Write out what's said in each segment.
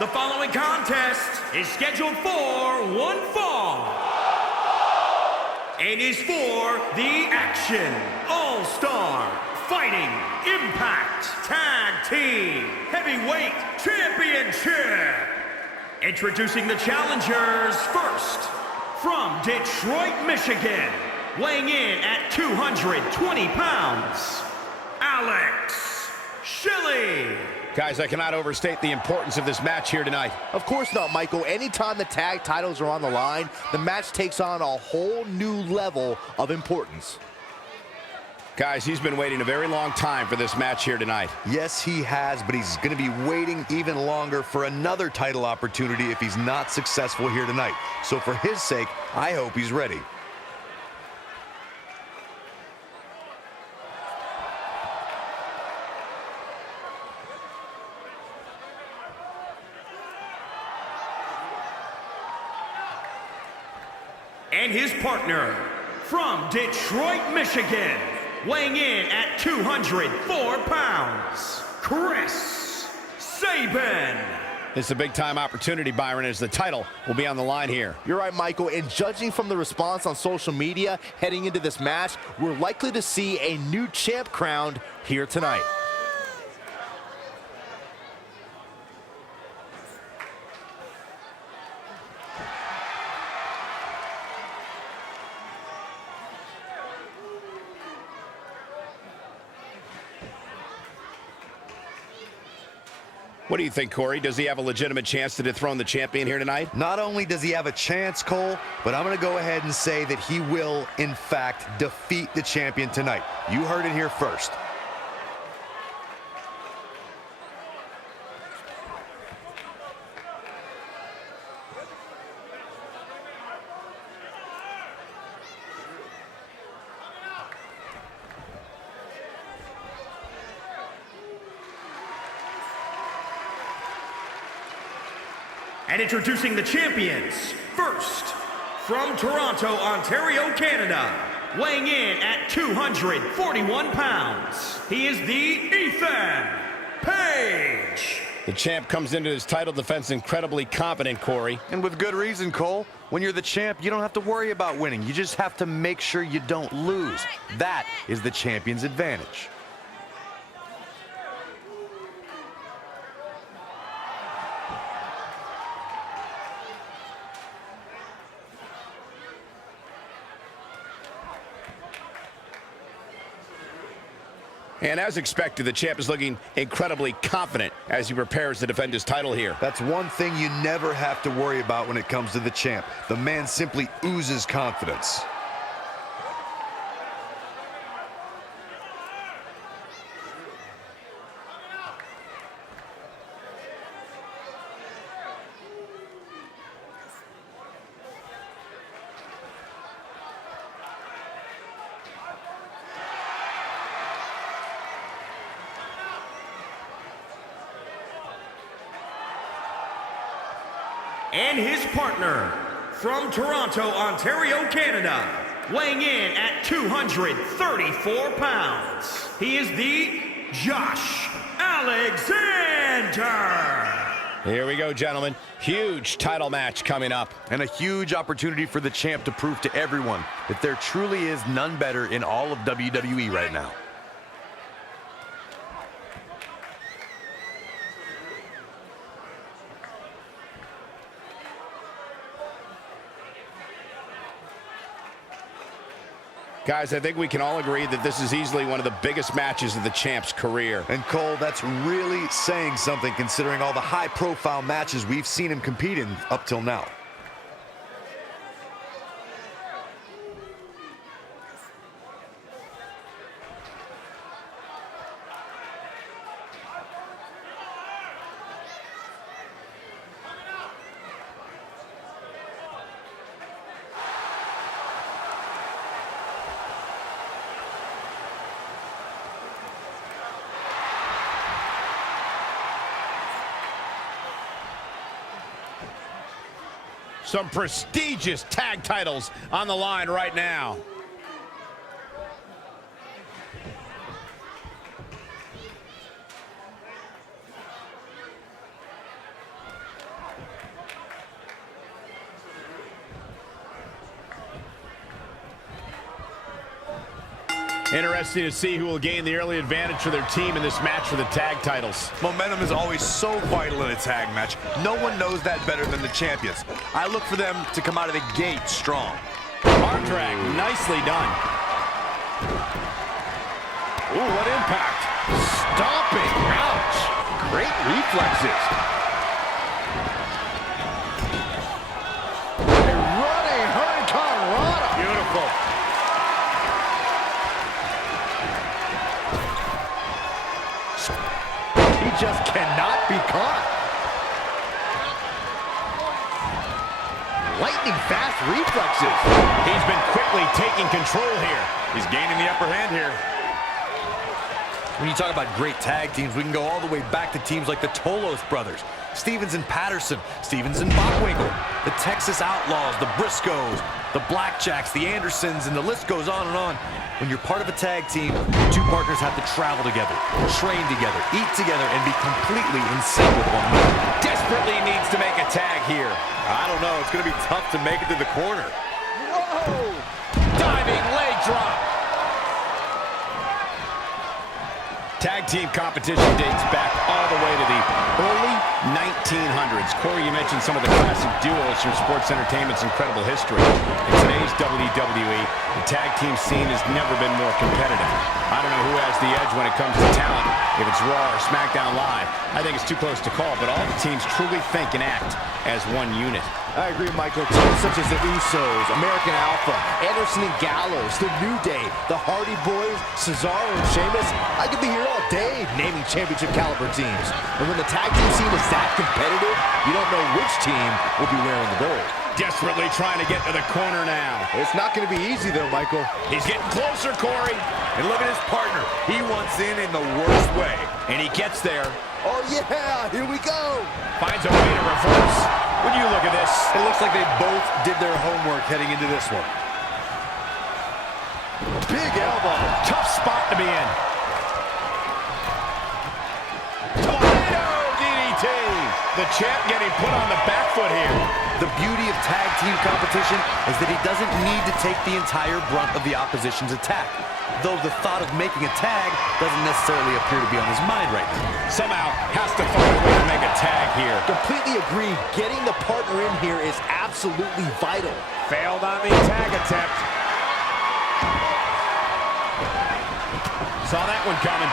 The following contest is scheduled for one fall and is for the Action All-Star Fighting Impact Tag Team Heavyweight Championship. Introducing the challengers first, from Detroit, Michigan, weighing in at 220 pounds, Alex Shelley. Guys, I cannot overstate the importance of this match here tonight. Of course not, Michael. Anytime the tag titles are on the line, the match takes on a whole new level of importance. Guys, he's been waiting a very long time for this match here tonight. Yes, he has, but he's going to be waiting even longer for another title opportunity if he's not successful here tonight. So for his sake, I hope he's ready. And his partner, from Detroit, Michigan, weighing in at 204 pounds, Chris Sabin. It's a big-time opportunity, Byron, as the title will be on the line here. You're right, Michael, and judging from the response on social media heading into this match, we're likely to see a new champ crowned here tonight. What do you think, Corey? Does he have a legitimate chance to dethrone the champion here tonight? Not only does he have a chance, Cole, but I'm going to go ahead and say that he will, in fact, defeat the champion tonight. You heard it here first. And introducing the champions, first, from Toronto, Ontario, Canada, weighing in at 241 pounds, he is the Ethan Page. The champ comes into his title defense incredibly confident, Corey. And with good reason, Cole. When you're the champ, you don't have to worry about winning. You just have to make sure you don't lose. That is the champion's advantage. And as expected, the champ is looking incredibly confident as he prepares to defend his title here. That's one thing you never have to worry about when it comes to the champ. The man simply oozes confidence. And his partner, from Toronto, Ontario, Canada, weighing in at 234 pounds, he is the Josh Alexander. Here we go, gentlemen. Huge title match coming up. And a huge opportunity for the champ to prove to everyone that there truly is none better in all of WWE right now. Guys, I think we can all agree that this is easily one of the biggest matches of the champ's career. And Cole, that's really saying something considering all the high-profile matches we've seen him compete in up till now. Some prestigious tag titles on the line right now. Interesting to see who will gain the early advantage for their team in this match for the tag titles. Momentum is always so vital in a tag match. No one knows that better than the champions. I look for them to come out of the gate strong. Arm drag, nicely done. Ooh, what impact. Stomping. Ouch. Great reflexes. A running hurricane rana. Beautiful. He just cannot be caught. Lightning fast reflexes. He's been quickly taking control here. He's gaining the upper hand here. When you talk about great tag teams, we can go all the way back to teams like the Tolos brothers, Stevens and Patterson, Stevens and Bockwinkel, the Texas Outlaws, the Briscoes, the Blackjacks, the Andersons, and the list goes on and on. When you're part of a tag team, two partners have to travel together, train together, eat together, and be completely in sync with one another. Desperately needs to make a tag here. I don't know. It's going to be tough to make it to the corner. Whoa! Diving leg drop. Tag team competition dates back all the way to the early 1900s. Corey, you mentioned some of the classic duos from sports entertainment's incredible history. In today's WWE, the tag team scene has never been more competitive. I don't know who has the edge when it comes to talent, if it's Raw or SmackDown Live. I think it's too close to call, but all the teams truly think and act as one unit. I agree, Michael. Teams such as the Usos, American Alpha, Anderson and Gallows, The New Day, the Hardy Boys, Cesaro and Sheamus. I could be here all day naming championship caliber teams. And when the tag team scene is that competitive, you don't know which team will be wearing the gold. Desperately trying to get to the corner now. It's not going to be easy, though, Michael. He's getting closer, Corey. And look at his partner. He wants in the worst way. And he gets there. Oh, yeah, here we go. Finds a way to reverse. Would you look at this? It looks like they both did their homework heading into this one. Big elbow. Tough spot to be in. Tornado DDT. The champ getting put on the back foot here. The beauty of tag team competition is that he doesn't need to take the entire brunt of the opposition's attack. Though the thought of making a tag doesn't necessarily appear to be on his mind right now. Somehow has to find a way to make a tag here. Completely agree. Getting the partner in here is absolutely vital. Failed on the tag attempt. Saw that one coming.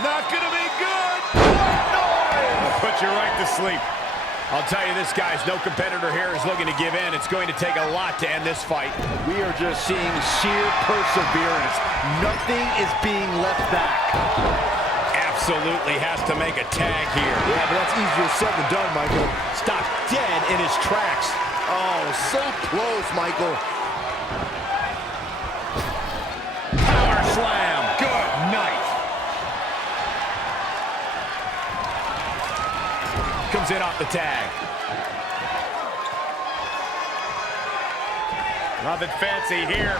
Not gonna be good. What noise? Put you right to sleep. I'll tell you this, guys, no competitor here is looking to give in. It's going to take a lot to end this fight. We are just seeing sheer perseverance. Nothing is being left back. Absolutely has to make a tag here. Yeah, but that's easier said than done, Michael. Stopped dead in his tracks. Oh, so close, Michael. Power slam. Good night. Comes in off the tag. Nothing fancy here.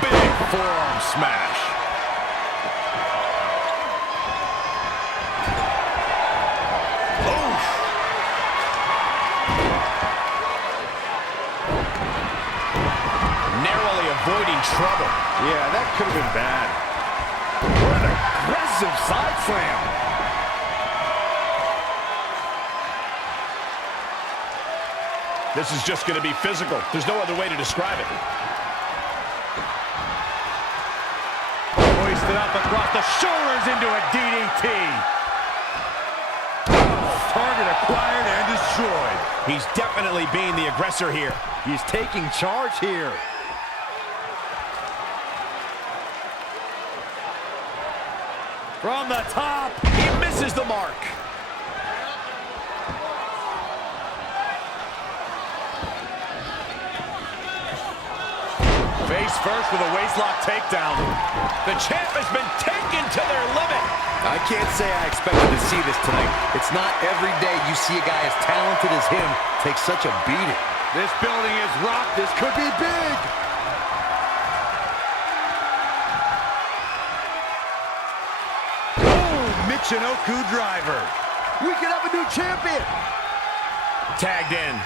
Big forearm smash. Oof. Narrowly avoiding trouble. Yeah, that could have been bad. What an aggressive side slam. This is just going to be physical. There's no other way to describe it. Hoisted up across the shoulders into a DDT. Target acquired and destroyed. He's definitely being the aggressor here. He's taking charge here. From the top, he misses the mark. Face first with a waistlock takedown. The champ has been taken to their limit. I can't say I expected to see this tonight. It's not every day you see a guy as talented as him take such a beating. This building is rocked. This could be big. Michinoku driver. We could have a new champion. Tagged in.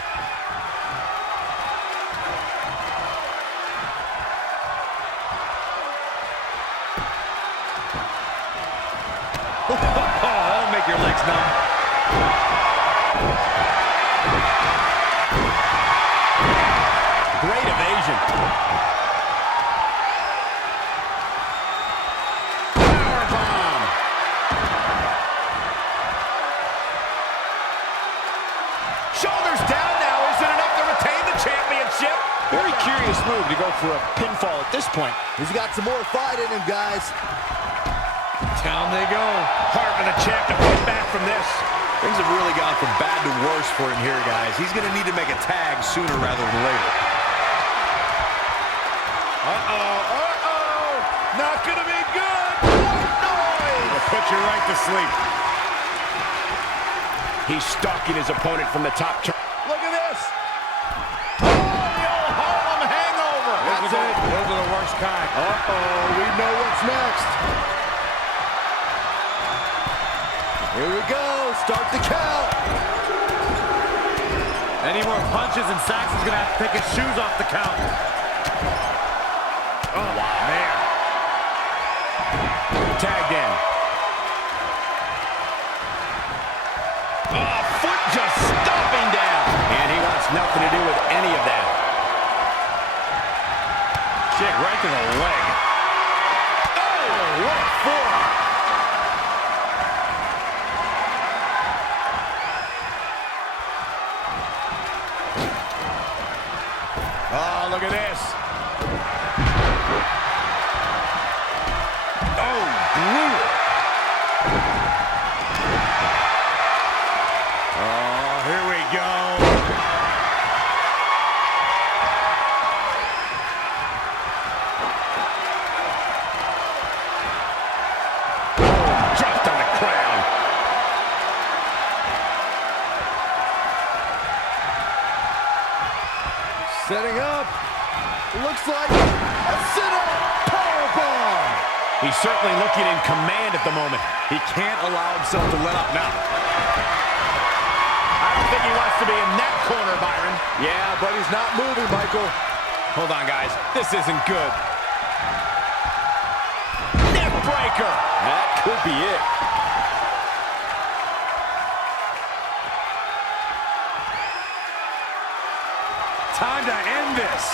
Oh, that'll make your legs numb. Great evasion. Powerbomb. Shoulders down now. Is it enough to retain the championship? Very curious move to go for a pinfall at this point. He's got some more fight in him, guys. Down they go. Hard for the champ to fight back from this. Things have really gone from bad to worse for him here, guys. He's going to need to make a tag sooner rather than later. Not going to be good. What noise? It'll put you right to sleep. He's stalking his opponent from the top. Look at this. Oh, the old Harlem hangover. That's it. Those are the worst kind. We know what's next. Here we go. Start the count. Any more punches and Saxon's going to have to take his shoes off the count. Oh, wow. Man. Tagged in. Oh, foot just stomping down. And he wants nothing to do with any of that. Kick right to the leg. Oh, what a forearm. Oh, look at this. Oh, brutal. Oh, here we go. Oh, dropped on the crown. Setting up. Looks like a sit-up powerbomb. He's certainly looking in command at the moment. He can't allow himself to let up now. I don't think he wants to be in that corner, Byron. Yeah, but he's not moving, Michael. Hold on, guys. This isn't good. Neck breaker. That could be it. Time to end this.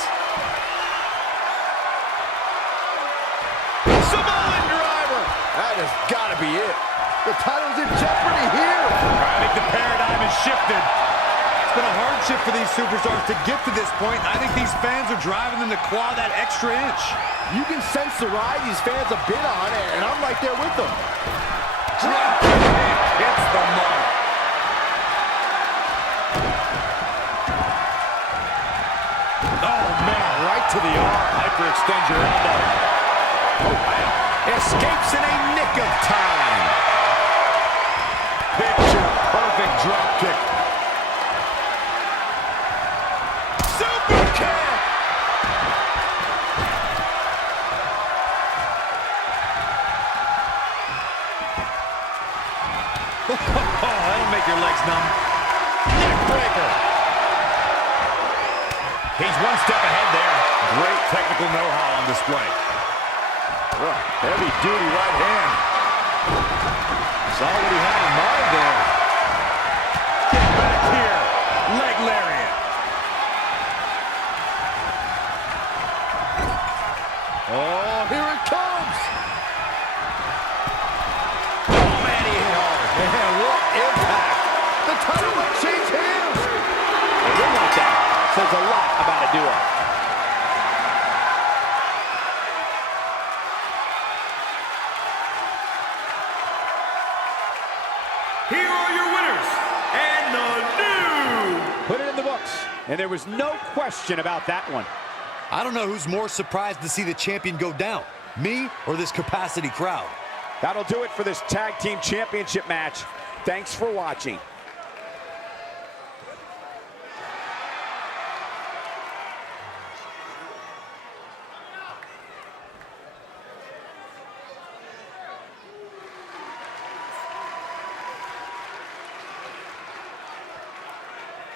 Samoan driver. That has got to be it. The title's in jeopardy here. I think the paradigm has shifted. It's been a hardship for these superstars to get to this point. I think these fans are driving them to claw that extra inch. You can sense the ride these fans have been on, and I'm right there with them. Drop kick hits the mark. Oh, man, right to the arm. Hyperextend your elbow. Oh, wow. Escapes in a nick of time. Picture perfect drop kick. Super kick. Oh, that'll make your legs numb. Neck breaker. He's one step ahead there. Great technical know-how on display. Heavy-duty right hand. Saw what he had in mind there. Get back here. Leg lariat. Oh, here it comes. Oh, man, he hit hard. And what impact. The title might change hands. A win like that says a lot about a duo. Here are your winners, and the new... Put it in the books, and there was no question about that one. I don't know who's more surprised to see the champion go down, me or this capacity crowd. That'll do it for this Tag Team Championship match. Thanks for watching.